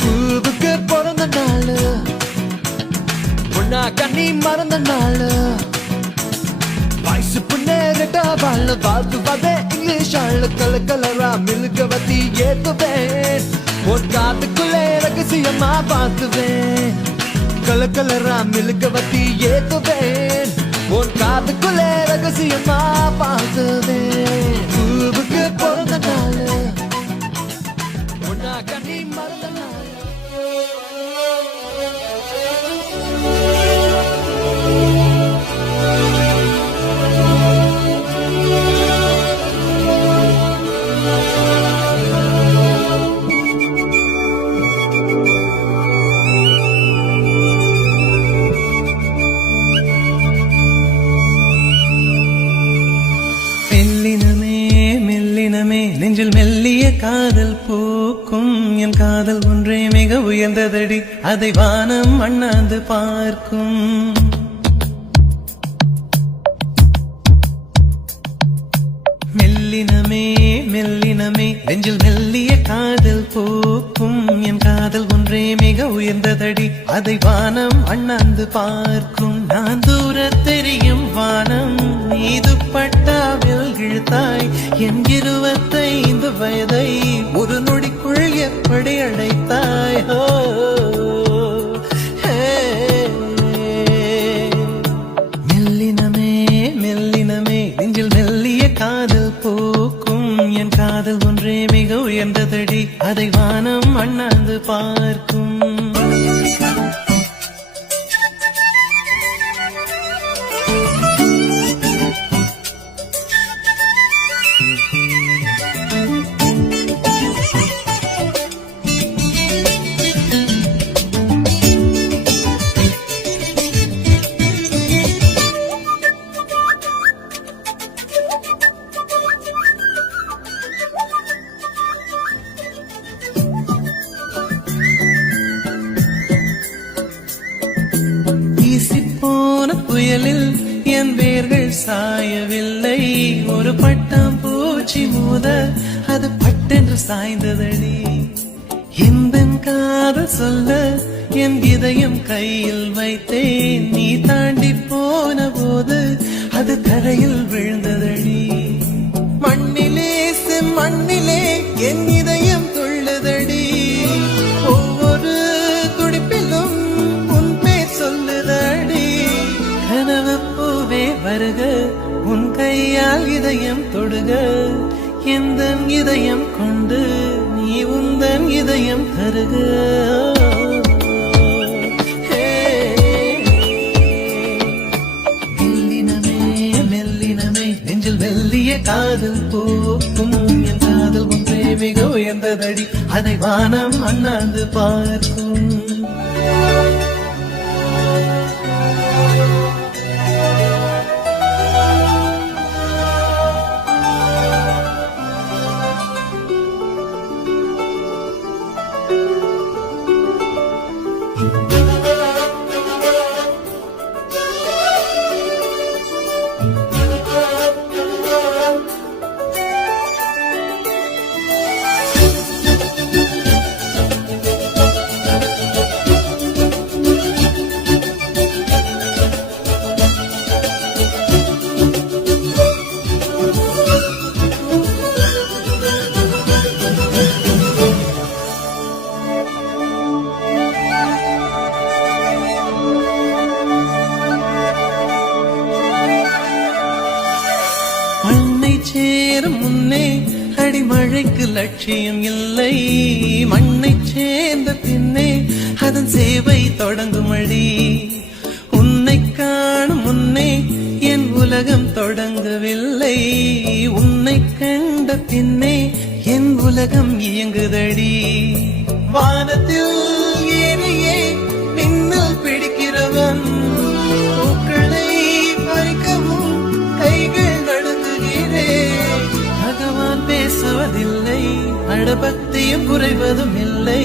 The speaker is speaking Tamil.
பூவுக்கு பிறந்த நாள் பொண்ணா கண்ணி மறந்த நாள் வயசு புண்ணேரட்டா வாழ வாழ்த்துவதே இங்கிலீஷ் ஆள் கலரா மில்கவதி ஏத்துவேன் உன் காத்துக்குள்ளே ரகசியமா பார்த்துவேன் கலரா மில்கவதி ஏத்துவேன் உன் காத்துக்குள்ளே ரகசியமா பார்த்துவேன் பூவுக்கு பிறந்த நாள் பொண்ணா கண்ணி மறந்த நாள் நெஞ்சில் மெல்லிய காதல் பூக்கும் என் காதல் ஒன்றே மிக உயர்ந்ததடி அதை வானம் அண்ணாந்து பார்க்கும் மெல்லினமே மெல்லினமே நெஞ்சில் மெல்லிய காதல் பூக்கும் என் காதல் ஒன்றே மிக உயர்ந்ததடி அதை வானம் அண்ணாந்து பார்க்கும் நான் தூர தெரியும் வானம் நீது பட்டாவில் இழுத்தாய் என் 25 வயதை ஒரு நொடிக்குள் எப்படி அழைத்தாய் மெல்லினமே மெல்லினமே நெஞ்சில் மெல்லிய காதல் பூக்கும் என் காதல் ஒன்றே மிக உயர்ந்ததடி அதை வானம் அண்ணாந்து பார்க்கும் புயலில் என் வேர்கள் சாயவில்லை ஒரு பட்டாம் பூச்சி மோத அது பட்டென்று சாய்ந்ததடி எந்த காதல் சொல்ல என் இதயம் கையில் வைத்தேன் நீ தாண்டி போன போது அது தரையில் விழுந்ததடி மண்ணிலே மண்ணிலே என் இதயம் துள்ளுதடி ஒவ்வொரு துடிப்பிலும் உன் பேர் சொல்லுதடி கனவு பூவே வருக உன் கையால் இதயம் தொடுக எந்த இதயம் கொண்டு நீ உந்தன் இதயம் தருக மெல்லினமே மெல்லினமே நெஞ்சில் மெல்லிய காதல் பூக்கும் என் காதல் ஒன்றே மிக உயர்ந்ததடி அதை வானம் அண்ணாந்து பார்க்கும் சேரும் முன்னே அடிமழைக்கு லட்சியம் இல்லை மண்ணை சேர்ந்த பின்னே அதன் சேவை தொடங்கும் அடி உன்னை காணும் முன்னே என் உலகம் தொடங்கவில்லை உன்னை கண்ட பின்னே என் உலகம் இயங்குதடி வானத்தில் ஏறியே மின்னல் பிடிக்கிறவன் பூக்களை பறிக்கவும் கைகள் பகவான் பேசுவதில்லை அடபக்தியும் குறைவதும் இல்லை